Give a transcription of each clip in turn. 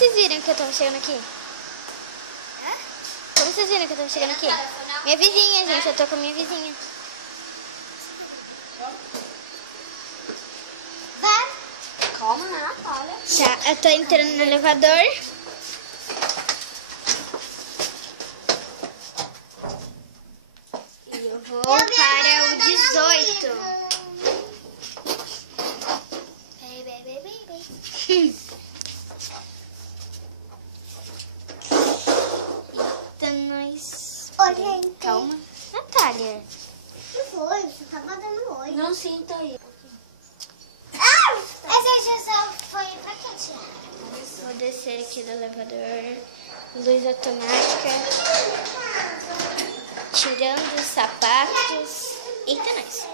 vocês viram que eu tava chegando aqui? Como vocês viram que eu tava chegando aqui? Minha vizinha, gente. Eu tô com a minha vizinha. Vai. Calma, Natália. Tá, eu tô entrando no elevador. E eu vou para o 18. Então nós... Oi, Calma. Natália. Não foi, você tá dando oi. Não, sim, tá aí. Essa já foi pra quem tirar? Vou descer aqui do elevador. Luz automática. Tirando os sapatos. Eita, nós.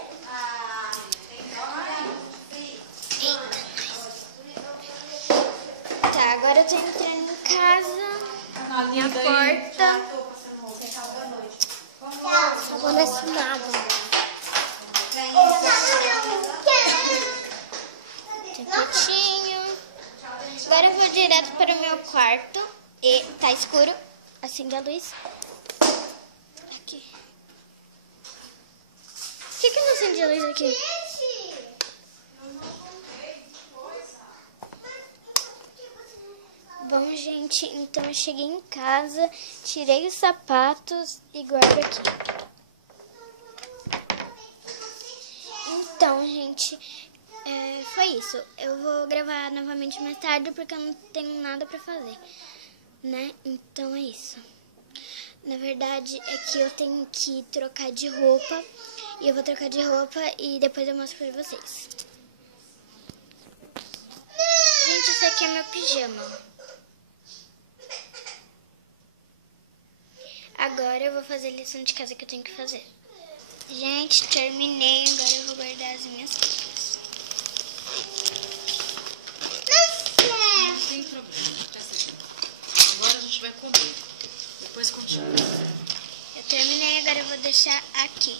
Eita, nós. Tá, agora eu tô entrando em casa. Minha porta. Vou nesse lado. Tapetinho. Agora eu vou direto para o meu quarto. E tá escuro. Acende a luz. Aqui. Por que não acende a luz aqui? Bom, gente, então eu cheguei em casa, tirei os sapatos e guardo aqui. Então, gente, foi isso. Eu vou gravar novamente mais tarde porque eu não tenho nada pra fazer, né? Então é isso. Na verdade é que eu tenho que trocar de roupa e eu vou trocar de roupa e depois eu mostro pra vocês. Gente, esse aqui é meu pijama. Agora eu vou fazer a lição de casa que eu tenho que fazer. Gente, terminei. Agora eu vou guardar as minhas coisas. Não tem problema, tá certo. Agora a gente vai comer. Depois continua. Eu terminei, agora eu vou deixar aqui.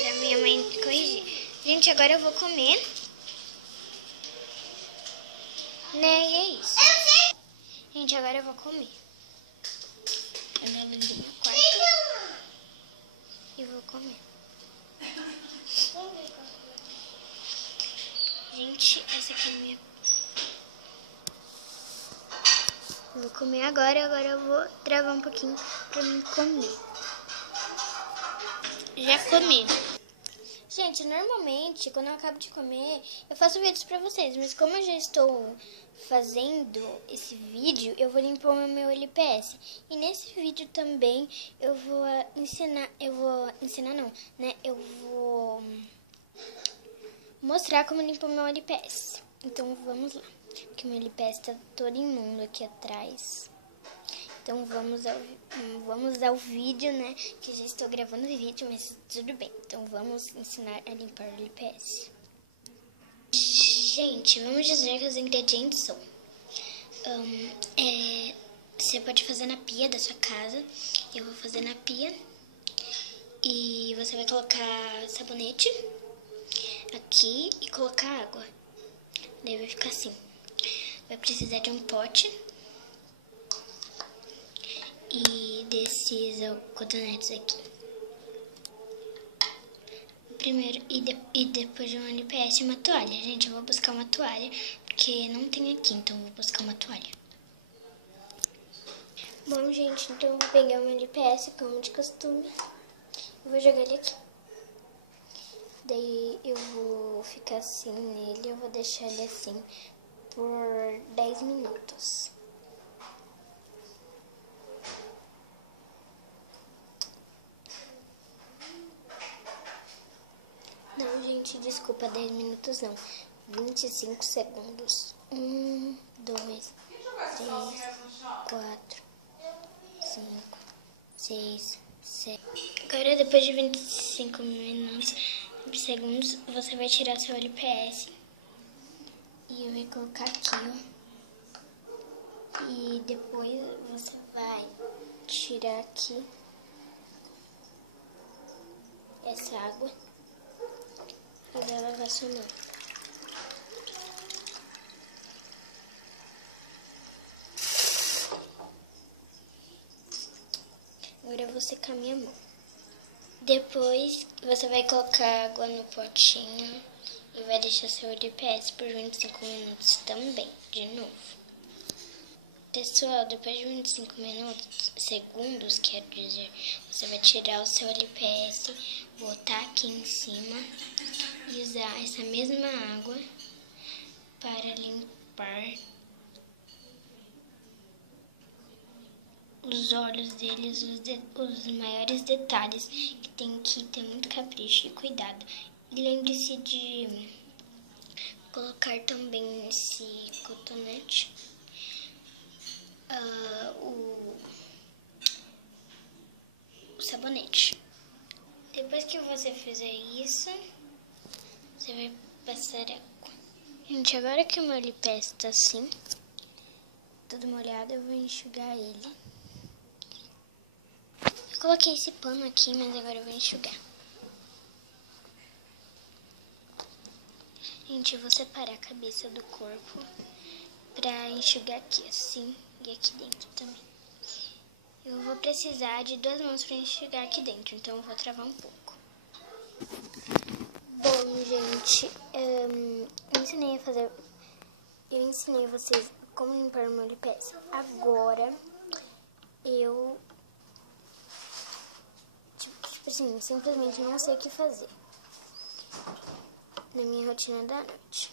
Pra minha mãe corrigir. Gente, agora eu vou comer. Né, e é isso. Gente, agora eu vou comer. Eu levo ali do meu quarto. E vou comer. Gente, essa aqui é minha... Eu vou comer agora eu vou travar um pouquinho pra mim comer. Já comi. Gente, normalmente, quando eu acabo de comer, eu faço vídeos pra vocês. Mas como eu já estou fazendo esse vídeo, eu vou limpar o meu LPS. E nesse vídeo também eu vou ensinar... Eu vou mostrar como limpar o meu LPS. Então vamos lá. Porque o meu LPS tá todo imundo aqui atrás. Então vamos ao vídeo, né? Que eu já estou gravando o vídeo, mas tudo bem. Então vamos ensinar a limpar o LPS. Gente, vamos dizer que os ingredientes são... você pode fazer na pia da sua casa. Eu vou fazer na pia. E você vai colocar sabonete aqui e colocar água. Daí vai ficar assim. Vai precisar de um pote e desses cotonetes aqui. Primeiro, e depois de um LPS, uma toalha. Gente, eu vou buscar uma toalha, porque não tem aqui, então eu vou buscar uma toalha. Bom, gente, então eu vou pegar o meu LPS, como de costume. Eu vou jogar ele aqui. Daí eu vou ficar assim nele, eu vou deixar ele assim por 10 minutos. Não, gente, desculpa, 10 minutos não. 25 segundos. 1, 2, 3, 4, 5, 6, 7. Agora, depois de 25 segundos, você vai tirar seu LPS. E eu vou colocar aqui, ó. E depois você vai tirar aqui essa água e vai lavar sua mão. Agora eu vou secar minha mão. Depois você vai colocar água no potinho e vai deixar seu LPS por 25 minutos também, de novo. Pessoal, depois de 25 segundos, quer dizer, você vai tirar o seu LPS, botar aqui em cima e usar essa mesma água para limpar os olhos deles, os maiores detalhes, que tem que ter muito capricho e cuidado. E lembre-se de colocar também nesse cotonete o sabonete. Depois que você fizer isso, você vai passar água. Gente, agora que o meu LPS tá assim, todo molhado, eu vou enxugar ele. Eu coloquei esse pano aqui, mas agora eu vou enxugar. Gente, eu vou separar a cabeça do corpo pra enxugar aqui assim e aqui dentro também. Eu vou precisar de 2 mãos pra enxugar aqui dentro, então eu vou travar um pouco. Bom, gente, eu ensinei vocês como limpar o meu LPS. Agora, eu tipo assim, simplesmente não sei o que fazer na minha rotina da noite.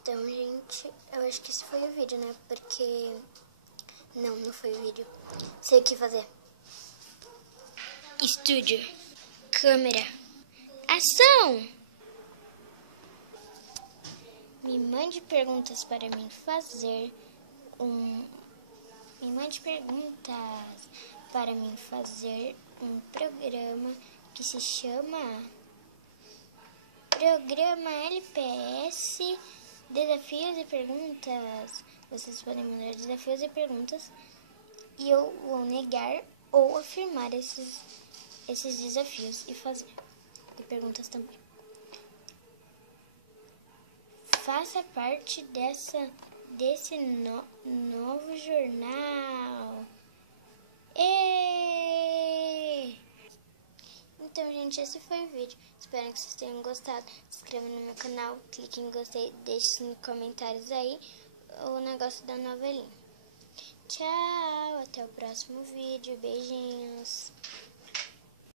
Então, gente, eu acho que esse foi o vídeo, né? Porque... Não foi o vídeo. Sei o que fazer. Estúdio. Câmera. Ação! Me mande perguntas para mim fazer Me mande perguntas para mim fazer um programa que se chama Programa LPS Desafios e Perguntas. Vocês podem mandar desafios e perguntas e eu vou negar ou afirmar esses desafios e fazer. E perguntas também. Faça parte desse novo jornal. Então, gente, esse foi o vídeo. Espero que vocês tenham gostado. Se inscreva no meu canal, clique em gostei, deixe nos comentários aí o negócio da novelinha. Tchau, até o próximo vídeo. Beijinhos.